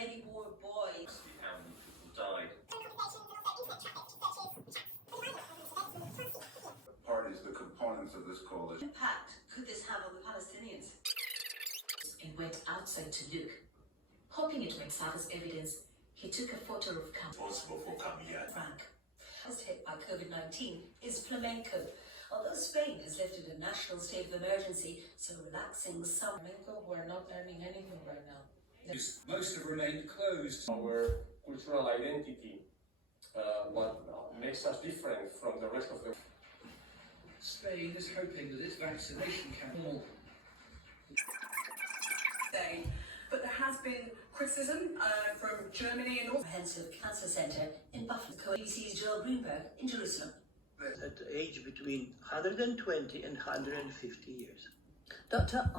Many more boys. How many people died? Parties, the components of this coalition. Impact could this have on the Palestinians? And went outside to look. Hoping it might serve as evidence, he took a photo of Responsible for coming here. Frank. Was hit by COVID-19 is flamenco. Although Spain has lifted a national state of emergency, so relaxing some flamenco who are not earning anything right now. Most have remained closed. Our cultural identity, what makes us different from the rest of the world. Spain is hoping that its vaccination campaign. But there has been criticism from Germany and also Comprehensive Cancer Centre in Buffalo. BBC's Joel Greenberg in Jerusalem. At the age between 120 and 150 years. Dr.